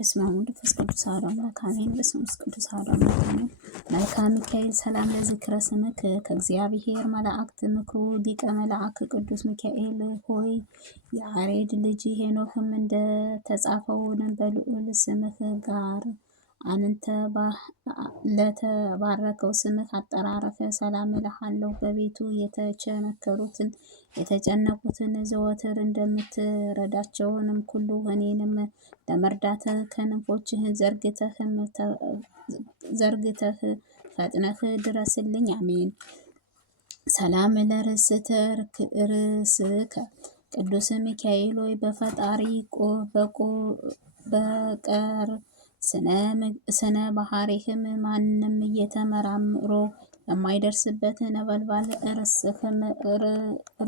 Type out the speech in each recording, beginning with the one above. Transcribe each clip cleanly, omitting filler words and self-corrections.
በስመ አብ ወወልድ ወመንፈስ ቅዱስ አሐዱ አምላክ አሜን። በስመ መንፈስ ቅዱስ አሐዱ አምላክ አሜን። መልክአ ሚካኤል ሰላም ለዝክረ ስምክ ከእግዚአብሔር መላእክት ምክሩ ሊቀ መላእክ ቅዱስ ሚካኤል ሆይ የያሬድ ልጅ ሄኖክም እንደተጻፈው በልዑል ስምህ ጋር አንተ ለተባረከው ስምህ አጠራረፈ ሰላም እልሃለሁ። በቤቱ የተቸነከሩትን የተጨነቁትን ዘወትር እንደምትረዳቸውንም ሁሉ እኔንም ለመርዳት ክንፎችህ ዘርግተህ ፈጥነህ ድረስልኝ። አሜን። ሰላም ለርእስከ ቅዱስ ሚካኤል ሆይ በፈጣሪ በቀር ስነ ባህሪህም ማንም እየተመራምሮ የማይደርስበት ነበልባል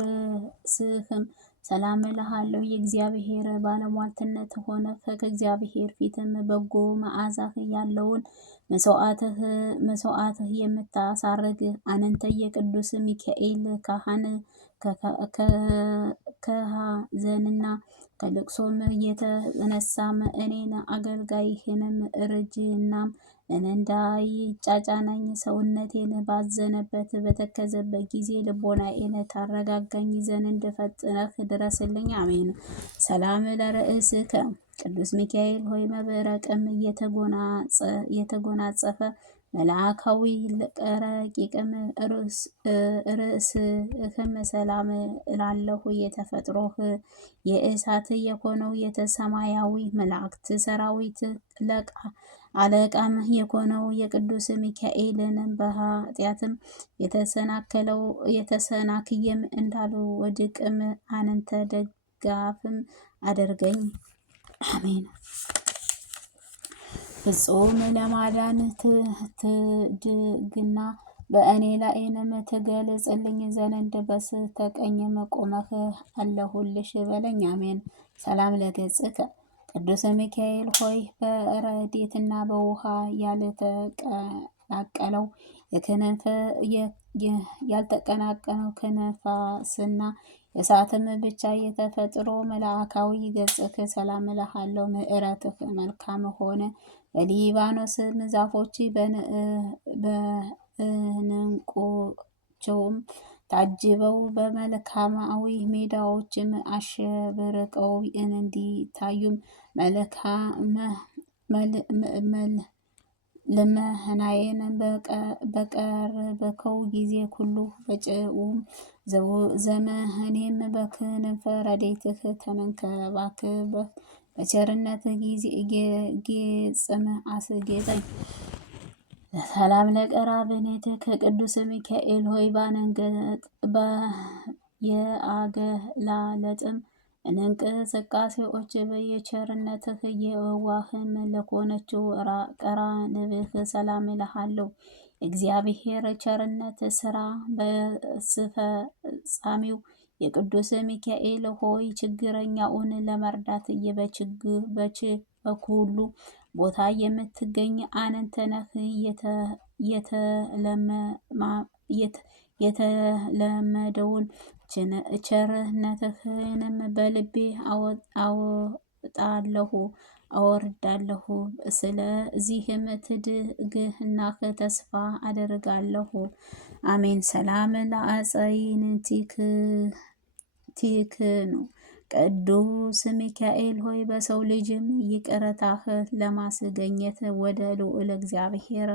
ርእስህም ሰላም እልሃለሁ። የእግዚአብሔር ባለሟልትነት ሆነ ከእግዚአብሔር ፊትም በጎ መዓዛህ ያለውን መስዋዕትህ የምታሳርግ አንተ የቅዱስ ሚካኤል ካህን ከሐዘንና ከልቅሶም የተነሳም እኔን አገልጋይህንም እርጅናም እንዳይጫጫነኝ ሰውነቴን ባዘነበት በተከዘበት ጊዜ ልቦናዬን ታረጋጋኝ ዘንድ ፈጥነህ ድረስልኝ። አሜን። ሰላም ለርእስከ ቅዱስ ሚካኤል ሆይ መብረቅም የተጎናጸፈ መልአካዊ ረቂቅም ርእስህም ሰላም እላለሁ። የተፈጥሮህ የእሳት የሆነው የተሰማያዊ መላእክት ሰራዊት አለቃም የሆነው የቅዱስ ሚካኤልን በኃጢአትም የተሰናክየም እንዳልወድቅም አንተ ደጋፍም አድርገኝ። አሜን። ፍጹም ለማዳን ትድግና በእኔ ላይንም ትገልጽልኝ ዘንድ በስተቀኝ መቆመህ አለሁልሽ በለኝ። አሜን። ሰላም ለገጽከ ቅዱስ ሚካኤል ሆይ በረድኤትና በውሃ ያልተቀላቀለው ያልተቀናቀነው ከነፋስና እሳትም ብቻ የተፈጥሮ መልአካዊ ገጽክ ሰላም እልሃለሁ። ምሕረትህ መልካም ሆነ። በሊባኖስም ዛፎች በእንቆቻቸውም ታጅበው በመልክዓዊ ሜዳዎችም አሸብርቀው እንዲታዩም ልመናዬን በቀረብከው ጊዜ ሁሉ በጭውም ዘመኔም በክንፈ ረድኤትህ ተንከባክበህ በቸርነትህ ጌጽም አስጌጠኝ። ሰላም ለቀራንብትከ ቅዱስ ሚካኤል ሆይ የአገላለጥም እንቅስቃሴዎች የቸርነትህ የዋህም ለሆነችው ቀራንብትህ ሰላም እልሃለሁ። እግዚአብሔር ቸርነት ስራ በስፈጻሚው የቅዱስ ሚካኤል ሆይ ችግረኛውን ለመርዳት በሁሉ ቦታ የምትገኝ አንተ ነህ። የተለመደውን ቸርነትህንም በልቤ አወርዳለሁ። ስለዚህም ትድግናህ ተስፋ አደርጋለሁ። አሜን። ሰላም ለአጽይንቲክኑ ቅዱስ ሚካኤል ሆይ በሰው ልጅም ይቅርታህ ለማስገኘት ወደ ልዑል እግዚአብሔር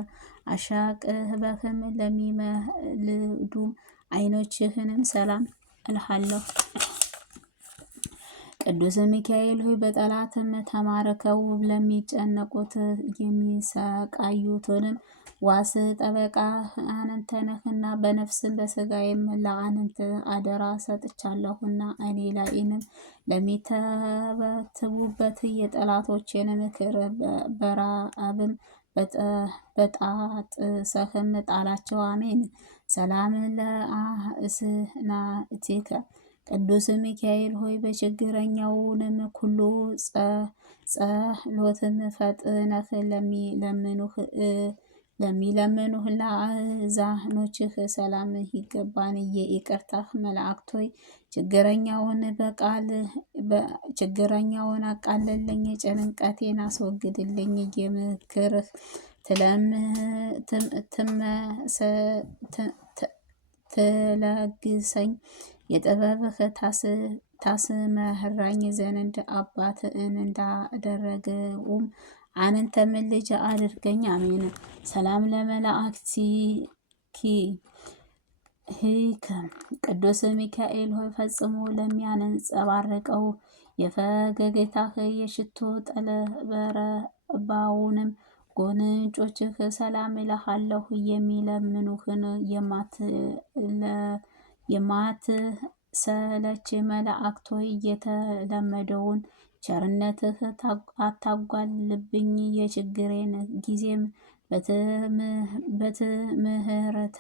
አሻቅበህም ለሚመልዱ ዓይኖችህንም ሰላም እልሃለሁ። ቅዱስ ሚካኤል ሆይ በጠላትም ተማርከው ለሚጨነቁት የሚሰቃዩትንም ዋስ ጠበቃ አንተ ነህና በነፍስም በስጋዬም ለአንተ አደራ ሰጥቻለሁና እኔ ላይንም ለሚተበትቡበት የጠላቶቼን ምክር በረዓብም በጣጥሰህም ጣላቸው። አሜን። ሰላም ለአእስናቲከ ቅዱስ ሚካኤል ሆይ በችግረኛውንም ሁሉ ጸሎትም ፈጥነህ ለሚለምኑህ ለሚለምኑህ ለአሕዛኖችህ ሰላም ይገባን። የይቅርታህ መላእክቶይ ችግረኛውን አቃልልኝ፣ ጭንቀቴን አስወግድልኝ። የምክርህ ትለግሰኝ፣ የጥበብህ ታስመህራኝ ዘንድ አባትህን እንዳደረገውም አንተም ልጅ አድርገኝ። አሜን። ሰላም ለመላእክቲኪ ቅዱስ ሚካኤል ሆይ ፈጽሞ ለሚያንጸባርቀው የፈገግታህ የሽቶ ጠለበረባውንም ጎንጮችህ ሰላም እልሃለሁ። የሚለምኑህን የማትሰለች መላእክት ሆይ የተለመደውን ቸርነትህ አታጓልብኝ። የችግሬን ጊዜም በትምህርተ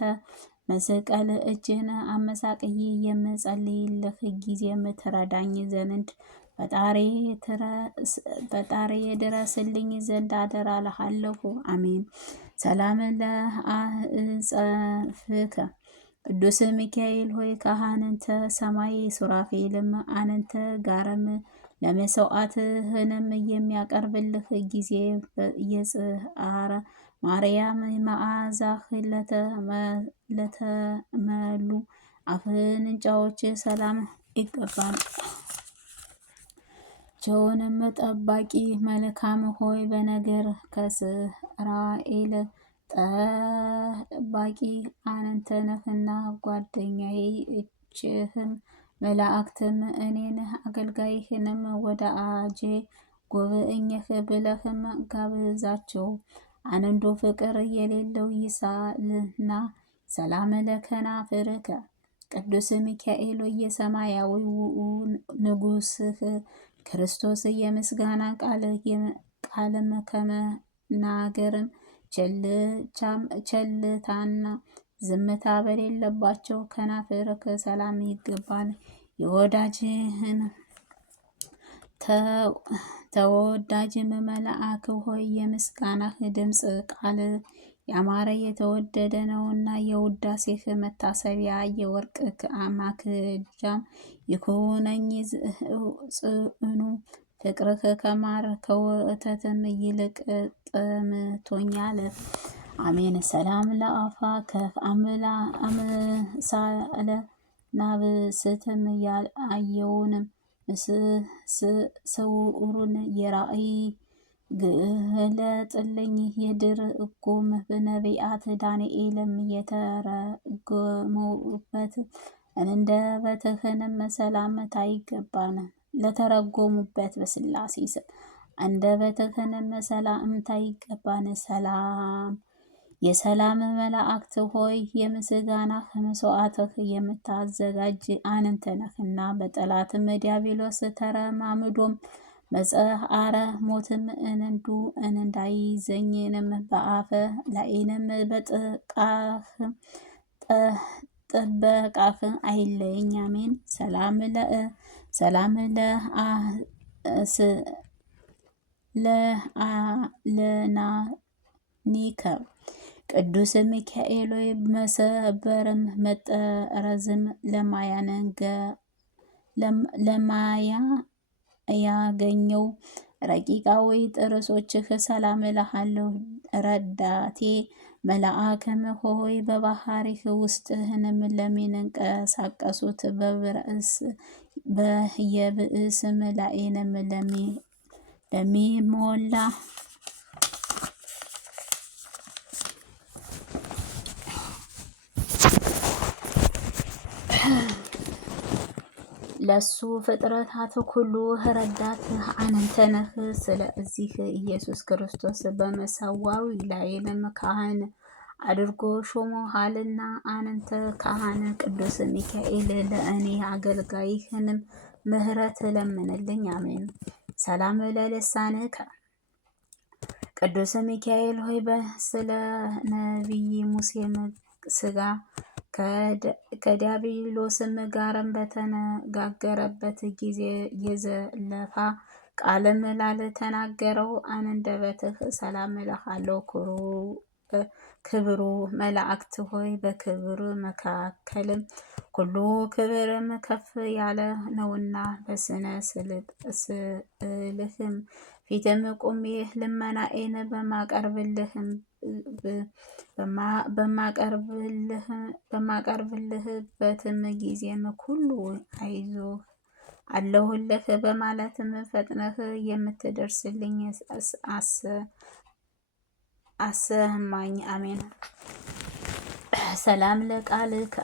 መስቀል እጅን አመሳቅዬ የምጸልይልህ ጊዜም ትረዳኝ ዘንድ ፈጣሪ ድረስልኝ ዘንድ አደራ እልሃለሁ። አሜን። ሰላም ለአዕጸፍከ ቅዱስ ሚካኤል ሆይ ከአንተ ሰማይ ሱራፌልም አንተ ጋርም ለመስዋዕትህንም የሚያቀርብልህ ጊዜ የጽአረ ማርያም መዓዛህ ለተመሉ አፍንጫዎች ሰላም ይገባል። ቸውንም ጠባቂ መልካም ሆይ በነገር ከእስራኤል ጠባቂ አንተ ነህና ጓደኛዬ እችህም መላእክትም እኔን አገልጋይህንም ወዳጄ ጎብኘህ ብለህም ጋብዛቸው። አንዱ ፍቅር የሌለው ይሳልና ሰላም ለከናፍርከ ቅዱስ ሚካኤል የሰማያዊው ንጉሥህ ክርስቶስ የምስጋና ቃልም ከመናገርም ቸልታና ዝምታ በሌለባቸው ከናፍርክ ሰላም ይገባል። የወዳጅህን ተወዳጅም መልአክ ሆይ የምስጋናህ ድምፅ ቃል ያማረ የተወደደ ነውና የውዳሴህ መታሰቢያ የወርቅ ማክጃም ይኩነኝ። ጽኑ ፍቅርህ ከማር ከወተትም ይልቅ ጠምቶኛል። አሜን። ሰላም ለአፋከ አምሳለ ናብስትም ያየውንም ስውሩን የራእይ ግለጥልኝ። የድርጎም ነቢያት ዳንኤልም የተረጎሙበት አንደበትህንም ሰላምታ ይገባን። ለተረጎሙበት በስላሴ ስም አንደበትህንም ሰላምታ ይገባን። ሰላም የሰላም መላእክት ሆይ የምስጋናህ መስዋዕትህ የምታዘጋጅ አንተ ነህና በጠላትም ዲያብሎስ ተረማምዶም መጽአረ ሞትም እንዳይዘኝንም በአፈ ላይንም ጥበቃህ አይለየኝ። አሜን። ሰላም ለአለናኒከ ቅዱስ ሚካኤል መሰበርም መጠረዝም ለማያገኘው ረቂቃዊ ጥርሶችህ ሰላም እልሃለሁ። ረዳቴ መልአክም ሆይ በባህሪህ ውስጥህንም ለሚንቀሳቀሱት በየብእስም ላይንም ለሚሞላ ለሱ ፍጥረታት ሁሉ ረዳት አንተ ነህ። ስለዚህ ኢየሱስ ክርስቶስ በመሰዋው ላይንም ካህን አድርጎ ሾሞሃልና አንተ ካህን ቅዱስ ሚካኤል ለእኔ አገልጋይህንም ምሕረት ለምንልኝ። አሜን። ሰላም ለልሳንከ ቅዱስ ሚካኤል ሆይ ስለ ነቢይ ሙሴም ስጋ ከዲያብሎስም ጋርም በተነጋገረበት ጊዜ የዘለፋ ቃልም ላልተናገረው አንደበትህ ሰላም እልሃለሁ። ክብሩ መላእክት ሆይ በክብር መካከልም ሁሉ ክብርም ከፍ ያለ ነውና በስነ ስዕልህም ፊትም ቆሜ ልመናዬን በማቀርብልህበትም ጊዜም ሁሉ አይዞህ አለሁልህ በማለትም ፈጥነህ የምትደርስልኝ አሰማኝ። አሜን። ሰላም ለቃልከ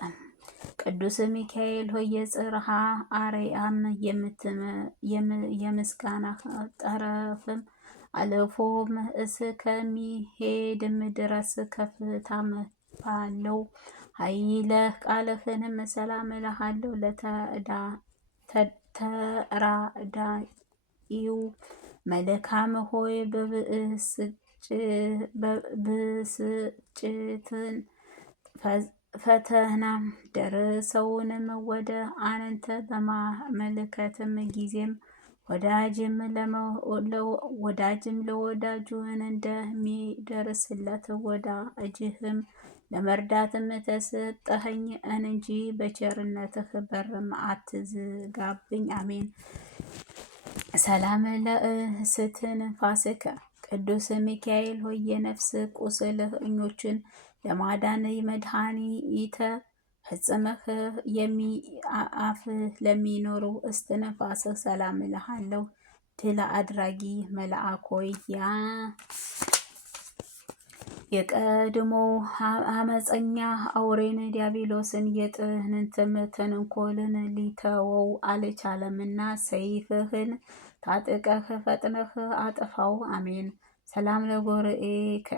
ቅዱስ ሚካኤል ሆይ የጽርሐ አርያም የምስጋና ጠረፍም አልፎም እስከሚሄድም ድረስ ከፍታም ባለው ኃይለ ቃልህንም ሰላም እልሃለሁ። ተራዳኢው መልካም ሆይ ብስጭትን ፈተናም ደርሰውንም ወደ አንተ በማመልከትም ጊዜም ወዳጅም ለወዳጁ እንደሚደርስለት ወዳጅህም ለመርዳትም ተሰጠኸኝ እንጂ በቸርነትህ በርም አትዝጋብኝ። አሜን። ሰላም ለእስትንፋስከ ቅዱስ ሚካኤል ሆይ የነፍስ ቁስለኞችን ለማዳን መድኃኒተ ፈጽመህ አፍ ለሚኖሩ እስትንፋስህ ሰላም እልሃለሁ። ድል አድራጊ መልአክ ሆይ የቀድሞ አመፀኛ አውሬን ዲያብሎስን የጥንትም ተንኮልን ሊተወው አልቻለምና ሰይፍህን ታጥቀህ ፈጥነህ አጥፋው። አሜን። ሰላም ለጉርኤከ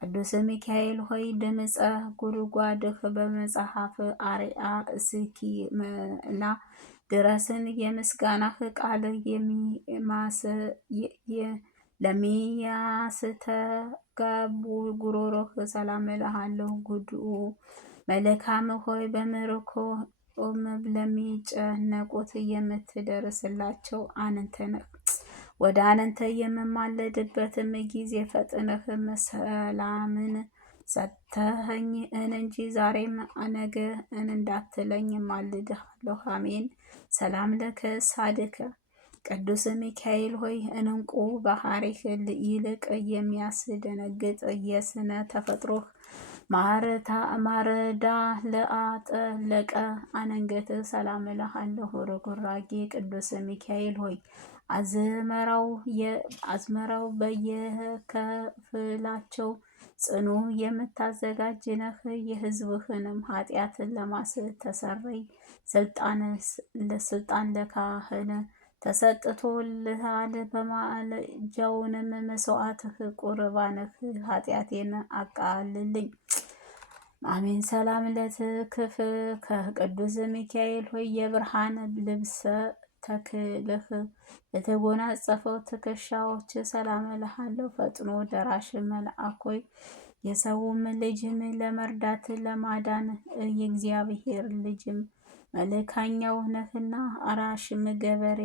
ቅዱስ ሚካኤል ሆይ ድምፀ ጉድጓድህ በመጽሐፍ አርያ እስኪመላ ድረስን የምስጋናህ ቃል ለሚያስተጋቡ ጉሮሮህ ሰላም እልሃለሁ። ጉድኡ መልካም ሆይ በምርኮም ለሚጨነቁት የምትደርስላቸው አንተ ነህ። ወደ አንተ የምማለድበትም ጊዜ ፈጥነህም ሰላምን ሰተኸኝ እንጂ ዛሬም ነገ እንዳትለኝ ማልድሃለሁ። አሜን። ሰላም ለከሳድከ ቅዱስ ሚካኤል ሆይ እንቁ ባህሪህ ይልቅ የሚያስደነግጥ የስነ ተፈጥሮህ ማረዳ ለአጠለቀ አንገትህ ሰላም እልሃለሁ። ርጉራጌ ቅዱስ ሚካኤል ሆይ አዝመራው በየክፍላቸው ጽኑ የምታዘጋጅ ነህ። የሕዝብህንም ኃጢአትን ለማስተሰረይ ስልጣን ለካህን ተሰጥቶልሃል። በማለጃውንም መስዋዕትህ ቁርባንህ ኃጢአቴን አቃልልኝ። አሜን። ሰላም ለትክፍ ከቅዱስ ሚካኤል ሆይ የብርሃን ልብሰ ተክልህ ለተጎናጸፈው ትከሻዎች ሰላም እልሃለሁ። ፈጥኖ ደራሽ መልአክ ሆይ የሰውም ልጅም ለመርዳት ለማዳን የእግዚአብሔር ልጅም መልካኛው ነህና አራሽም ገበሬ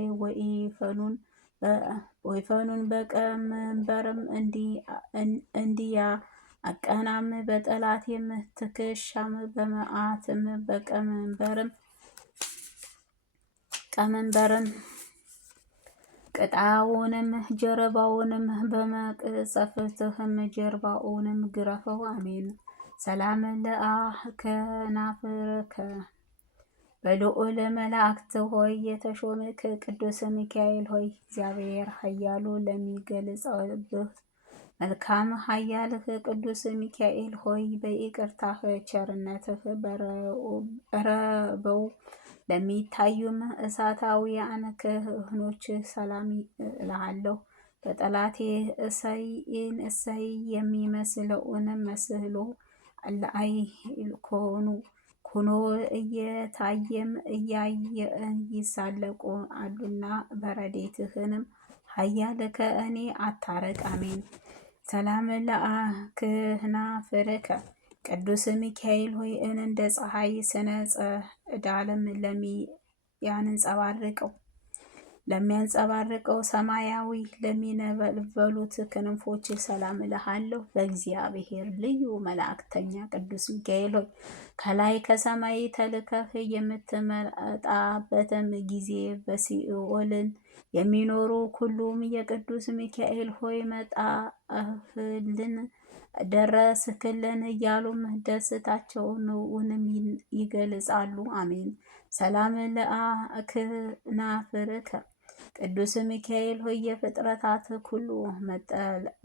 ወይፈኑን በቀንበርም እንዲያ አቀናም በጠላቴም ትከሻም በመዓትም በቀንበርም ቅጣውንም ጀርባውንም በመቅሰፍትህም ጀርባውንም ግረፈው። አሜን። ሰላም ለአክናፍርከ በልዑል መላእክት ሆይ የተሾምክ ቅዱስ ሚካኤል ሆይ እግዚአብሔር ኃያሉ ለሚገልጸብህ መልካም ኃያልህ ቅዱስ ሚካኤል ሆይ በይቅርታህ ቸርነትህ በረበው ለሚታዩም እሳታውያን ክህኖች ሰላም እልሃለሁ። በጠላቴ እሰይ የሚመስለውን መስሎ ላይ ኩኖ እየታየም እያየን ይሳለቁ አሉና በረዴትህንም ኃያል ከእኔ አታርቅ። አሜን። ሰላም ለአክናፍርከ ቅዱስ ሚካኤል ሆይ እንደ ፀሐይ ስነ ጸዳልም ለሚያንጸባርቀው ለሚያንጸባርቀው ሰማያዊ ለሚነበልበሉት ክንፎች ሰላም እልሃለሁ። በእግዚአብሔር ልዩ መላእክተኛ ቅዱስ ሚካኤል ሆይ ከላይ ከሰማይ ተልከህ የምትመጣበትም ጊዜ በሲኦልን የሚኖሩ ሁሉም የቅዱስ ሚካኤል ሆይ መጣህልን ደረስክልን እያሉም ደስታቸውንም ይገልጻሉ። አሜን። ሰላም ለአክናፍርከ ቅዱስ ሚካኤል ሆይ የፍጥረታት ሁሉ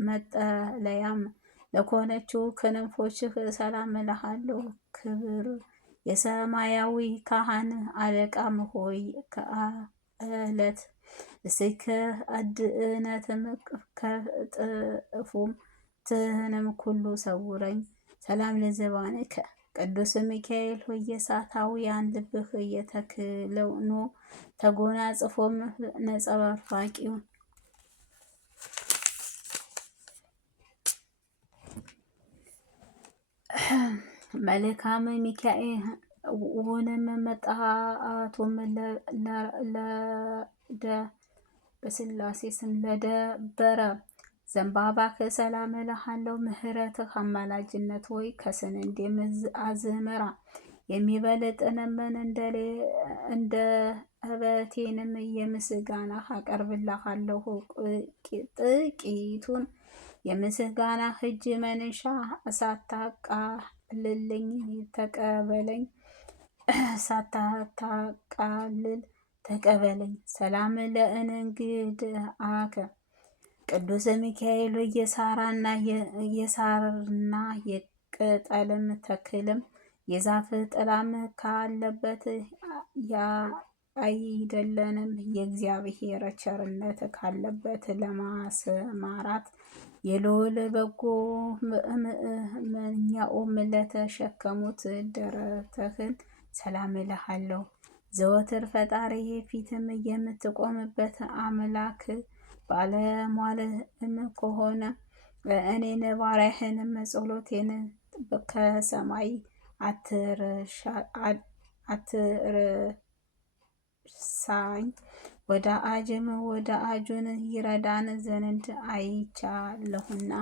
መጠለያም ለኮነችው ክንፎችህ ሰላም እልሃለሁ። ክብር የሰማያዊ ካህን አለቃም ሆይ ከዕለት እስከ ድኅነትም ከጥፉም ትህንም ኩሉ ሰውረኝ። ሰላም ለዘባንከ ቅዱስ ሚካኤል ሆይ የእሳታውያን ልብህ የተክለኖ ተጎናጽፎም ነጸብራቂውን መልካም ሚካኤል ውንም መጣቱም በስላሴ ስም ለደበረ ዘንባባህ ሰላም እልሃለሁ። ምህረትህ አማላጅነት ወይ ከስንዴ አዝመራ የሚበልጥንም እንደ እበቴንም የምስጋና አቀርብልሃለሁ። ጥቂቱን የምስጋና እጅ መንሻ ሳታቃልልኝ ተቀበለኝ ሳታቃልል ተቀበለኝ። ሰላም ለእንግድአከ ቅዱስ ሚካኤል የሳርና የቅጠልም ተክልም የዛፍ ጥላም ካለበት አይደለንም የእግዚአብሔር ቸርነት ካለበት ለማሰማራት የልዑል በጎ መኛውም ለተሸከሙት ደረትህን ሰላም እልሃለሁ። ዘወትር ፈጣሪ ፊትም የምትቆምበት አምላክ ባለሟልም ከሆነ እኔን ባሪያህንም ጸሎቴን ከሰማይ አትርሳኝ። ወደ አጁን ይረዳን ዘንድ አይቻለሁና።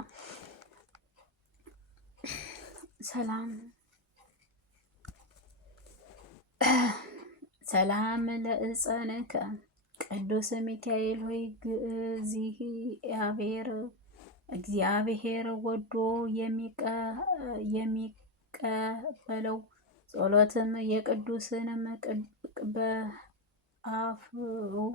ሰላም ለእፀንከ ቅዱስ ሚካኤል ሆይ እግዚአብሔር ወዶ የሚቀበለው ጸሎትም የቅዱስንም በአፍው